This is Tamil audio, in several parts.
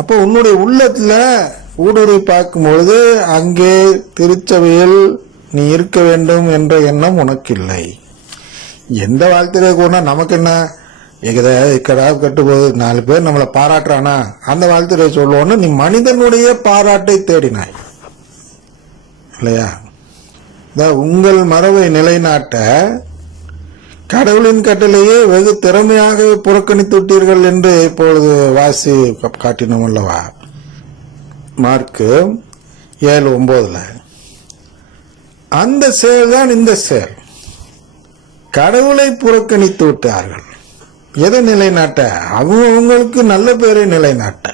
அப்போ உன்னுடைய உள்ளத்துல ஊடுருவி பார்க்கும் பொழுது அங்கே திருச்சபையில் நீ இருக்க வேண்டும் என்ற எண்ணம் உனக்கு இல்லை. எந்த வாழ்க்கையில கூட நமக்கு என்ன இக்கடாவது கட்டும்போது 4 பேர் நம்மளை பாராட்டுறானா அந்த வாழ்த்துறை சொல்லுவோன்னு நீ மனிதனுடைய பாராட்டை தேடினாய் இல்லையா? உங்கள் மரபை நிலைநாட்ட கடவுளின் கட்டளையே வெகு திறமையாக புறக்கணித்து விட்டீர்கள் என்று இப்பொழுது வாசி காட்டினோம் அல்லவா? மார்க்கு 7:9. அந்த செயல் தான் இந்த செயல். கடவுளை புறக்கணித்து விட்டார்கள். எதை நிலைநாட்ட? அவங்களுக்கு நல்ல பேரை நிலைநாட்ட.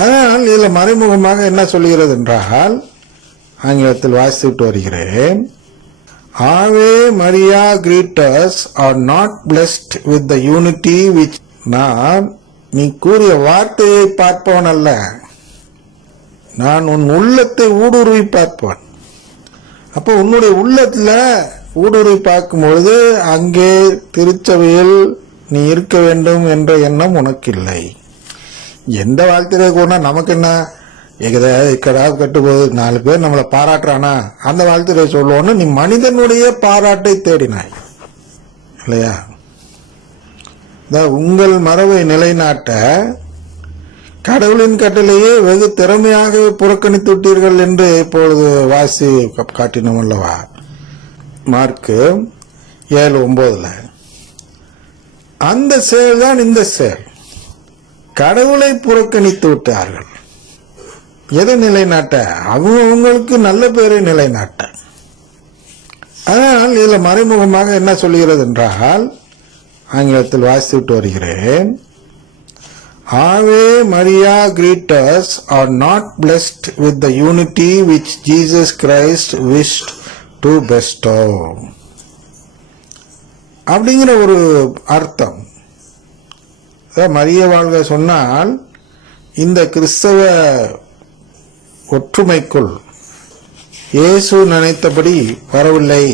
அதனால் இதுல மறைமுகமாக என்ன சொல்கிறது என்றால், ஆங்கிலத்தில் வாசித்து வருகிறேன். Ave Maria greeters are not blessed with the unity which. நான் நீ கூறிய வார்த்தையை பார்ப்பவன் அல்ல, நான் உன் உள்ளத்தை ஊடுருவி பார்ப்பவன். அப்போ உன்னுடைய உள்ளத்துல ஊடுருவி பார்க்கும் பொழுது அங்கே திருச்சபையில் நீ இருக்க வேண்டும் என்ற எண்ணம் உனக்கு இல்லை. எந்த வாழ்க்கையில கூட நமக்கு என்ன இக்கடாவது கட்டும்போது 4 பேர் நம்மளை பாராட்டுறானா அந்த வாழ்த்துறை சொல்லுவோன்னு நீ மனிதனுடைய பாராட்டை தேடினாய் இல்லையா? உங்கள் மரபை நிலைநாட்ட கடவுளின் கட்டளையே வெகு திறமையாக புறக்கணித்து விட்டீர்கள் என்று இப்பொழுது வாசி காட்டினோம் அல்லவா? மார்க்கு 7:9. அந்த செயல் தான் இந்த செயல். கடவுளை புறக்கணித்து விட்டார்கள். எதை நிலைநாட்ட? அவங்களுக்கு நல்ல பேரை நிலைநாட்ட. அதனால் இதுல மறைமுகமாக என்ன சொல்கிறது என்றால், ஆங்கிலத்தில் வாசித்து வருகிறேன். Ave Maria greeters are not blessed with the unity which Jesus Christ wished to bestow அப்படிங்கிற ஒரு அர்த்தம். மரிய வாழ்க சொன்னால் இந்த கிறிஸ்தவ ஒற்றுமைக்குள் இயேசு நினைத்தபடி வரவில்லை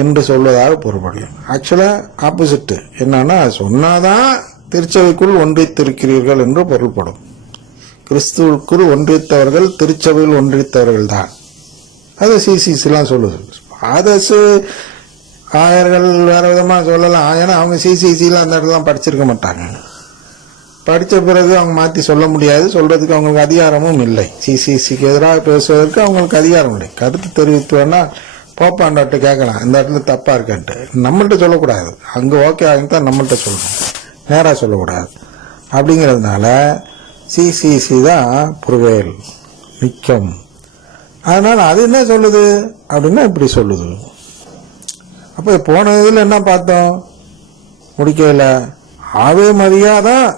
என்று சொல்வதாக பொருள்படும். ஆக்சுவலா ஆப்போசிட் என்னன்னா, சொன்னாதான் திருச்சபைக்குள் ஒன்றித்திருக்கிறீர்கள் என்று பொருள்படும். கிறிஸ்துவுக்குள் ஒன்றித்தவர்கள் திருச்சபையில் ஒன்றித்தவர்கள் தான். அது சிசிசிலாம் சொல்லுது. அதர்ஸ் ஆயர்கள் வேற விதமா சொல்லலாம். ஏன்னா அவங்க சிசிசில அந்த இடத்துல படிச்சிருக்க மாட்டாங்க. படித்த பிறகு அவங்க மாற்றி சொல்ல முடியாது, சொல்றதுக்கு அவங்களுக்கு அதிகாரமும் இல்லை. சிசிசிக்கு எதிராக பேசுவதற்கு அவங்களுக்கு அதிகாரம் இல்லை. கருத்து தெரிவித்து வேணா போப்பாண்டாட்ட கேட்கலாம், இந்த இடத்துல தப்பா இருக்கன்ட்டு. நம்மள்கிட்ட சொல்லக்கூடாது. அங்க ஓகே ஆகித்தான் நம்மள்கிட்ட சொல்லணும், நேரா சொல்லக்கூடாது. அப்படிங்கிறதுனால சிசிசி தான் புருவேல் நிற்கும். அதனால அது என்ன சொல்லுது அப்படின்னா இப்படி சொல்லுது. அப்ப போன இதுல என்ன பார்த்தோம்? முடிக்கல ஆவே மரியாதான்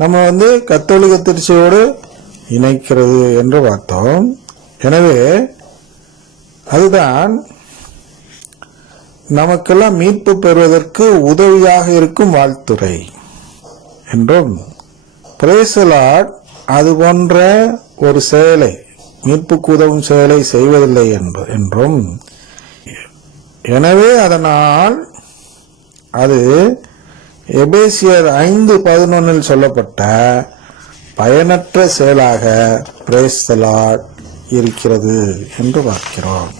நம்ம கத்தோலிக்க திருச்சையோடு இணைக்கிறது என்று பார்த்தோம். எனவே அதுதான் நமக்கெல்லாம் மீட்பு பெறுவதற்கு உதவியாக இருக்கும் வாழ்த்துரை என்றும், பிரேஸ் தி லார்ட் அது போன்ற ஒரு செயலை, மீட்புக்கு உதவும் செயலை செய்வதில்லை என்றும், எனவே அதனால் அது எபேசியர் 5:11 சொல்லப்பட்ட பயனற்ற செயலாக பிரேஸ் தி லார்ட் இருக்கிறது என்று பார்க்கிறோம்.